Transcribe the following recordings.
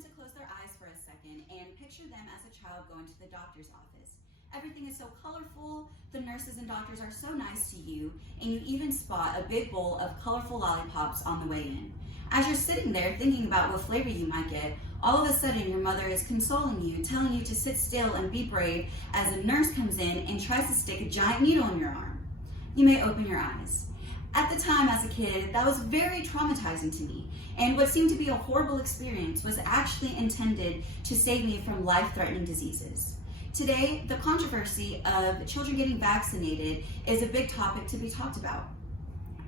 to close their eyes for a second and picture them as a child going to the doctor's office. Everything is so colorful, the nurses and doctors are so nice to you, and you even spot a big bowl of colorful lollipops on the way in. As you're sitting there thinking about what flavor you might get, all of a sudden your mother is consoling you, telling you to sit still and be brave as a nurse comes in and tries to stick a giant needle in your arm. You may open your eyes. At the time as a kid, that was very traumatizing to me, and what seemed to be a horrible experience was actually intended to save me from life-threatening diseases. Today, the controversy of children getting vaccinated is a big topic to be talked about.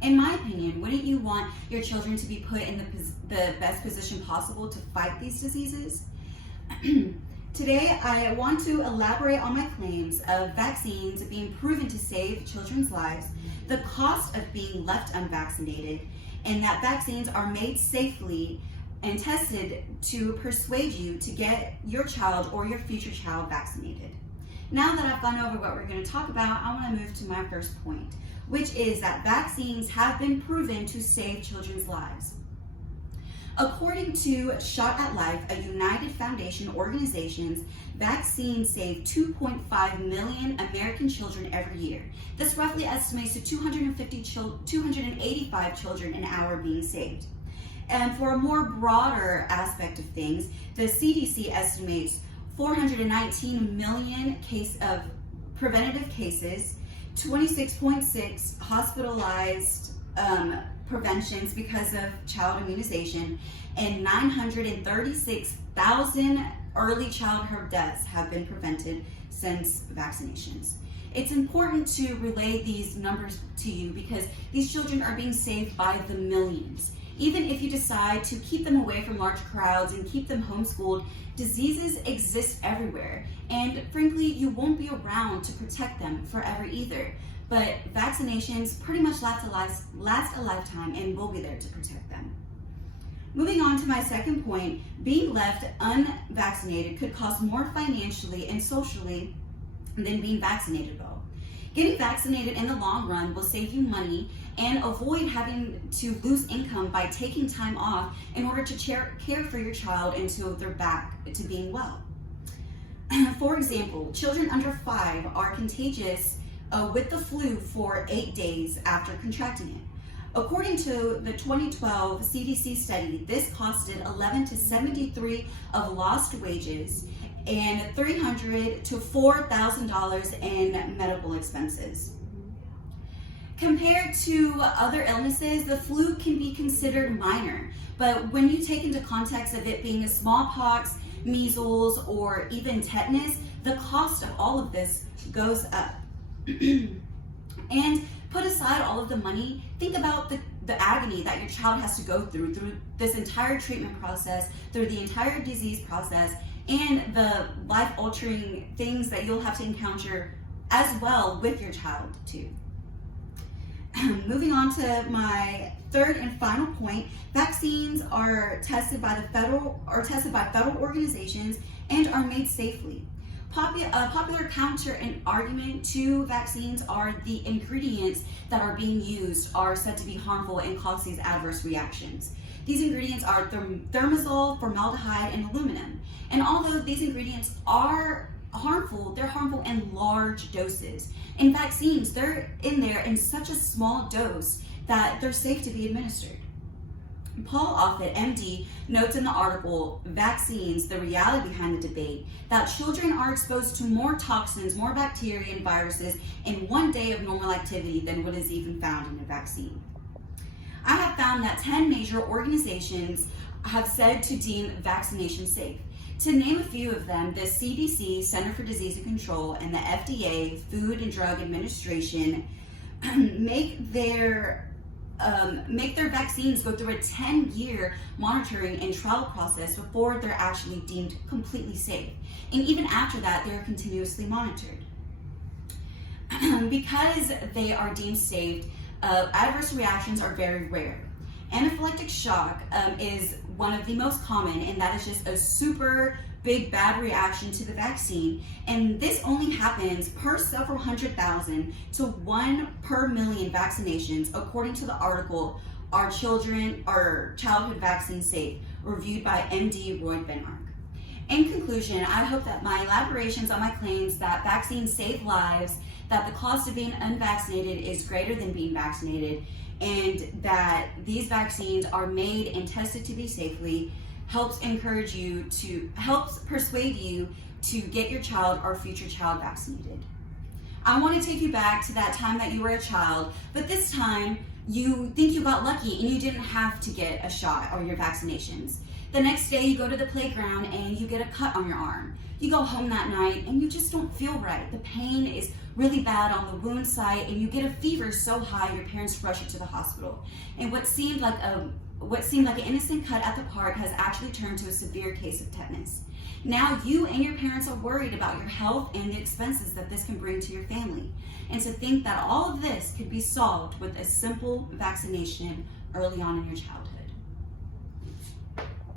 In my opinion, wouldn't you want your children to be put in the best position possible to fight these diseases? Today, I want to elaborate on my claims of vaccines being proven to save children's lives, the cost of being left unvaccinated, and that vaccines are made safely and tested to persuade you to get your child or your future child vaccinated. Now that I've gone over what we're going to talk about, I want to move to my first point, which is that vaccines have been proven to save children's lives. According to Shot at Life, a United Foundation organization, vaccines save 2.5 million American children every year. This roughly estimates to 285 children an hour being saved. And for a more broader aspect of things, the CDC estimates 419 million preventative cases, 26.6 hospitalized preventions because of child immunization, and 936,000 early childhood deaths have been prevented since vaccinations. It's important to relay these numbers to you because these children are being saved by the millions. Even if you decide to keep them away from large crowds and keep them homeschooled, diseases exist everywhere. And frankly, you won't be around to protect them forever either. But vaccinations pretty much last a lifetime and will be there to protect them. Moving on to my second point, being left unvaccinated could cost more financially and socially than being vaccinated will. Getting vaccinated in the long run will save you money and avoid having to lose income by taking time off in order to care for your child until they're back to being well. For example, children under 5 are contagious with the flu for 8 days after contracting it. According to the 2012 CDC study, this costed $11 to $73 of lost wages and $300 to $4,000 in medical expenses. Compared to other illnesses, the flu can be considered minor, but when you take into context of it being a smallpox, measles, or even tetanus, the cost of all of this goes up. And put aside all of the money, think about the agony that your child has to go through this entire treatment process, through the entire disease process, and the life-altering things that you'll have to encounter as well with your child too. Moving on to my third and final point, vaccines are tested by federal organizations and are made safely. A popular counter and argument to vaccines are the ingredients that are being used are said to be harmful and cause these adverse reactions. These ingredients are thimerosal, formaldehyde, and aluminum. And although these ingredients are harmful, they're harmful in large doses. In vaccines, they're in there in such a small dose that they're safe to be administered. Paul Offit, MD, notes in the article, Vaccines, the Reality Behind the Debate, that children are exposed to more toxins, more bacteria and viruses in 1 day of normal activity than what is even found in a vaccine. I have found that 10 major organizations have said to deem vaccination safe. To name a few of them, the CDC, Center for Disease and Control, and the FDA, Food and Drug Administration, make their vaccines go through a 10-year monitoring and trial process before they're actually deemed completely safe. And even after that, they're continuously monitored. Because they are deemed safe, adverse reactions are very rare. Anaphylactic shock is one of the most common, and that is just a super big bad reaction to the vaccine. And this only happens per several 100,000 to 1 per million vaccinations, according to the article, Are Childhood Vaccines Safe? reviewed by MD Roy Benark. In conclusion, I hope that my elaborations on my claims that vaccines save lives, that the cost of being unvaccinated is greater than being vaccinated, and that these vaccines are made and tested to be safely, helps persuade you to get your child or future child vaccinated. I want to take you back to that time that you were a child, but this time you think you got lucky and you didn't have to get a shot or your vaccinations. The next day you go to the playground and you get a cut on your arm. You go home that night and you just don't feel right. The pain is really bad on the wound site and you get a fever so high your parents rush you to the hospital. And what seemed like an innocent cut at the park has actually turned to a severe case of tetanus. Now you and your parents are worried about your health and the expenses that this can bring to your family. And to think that all of this could be solved with a simple vaccination early on in your childhood.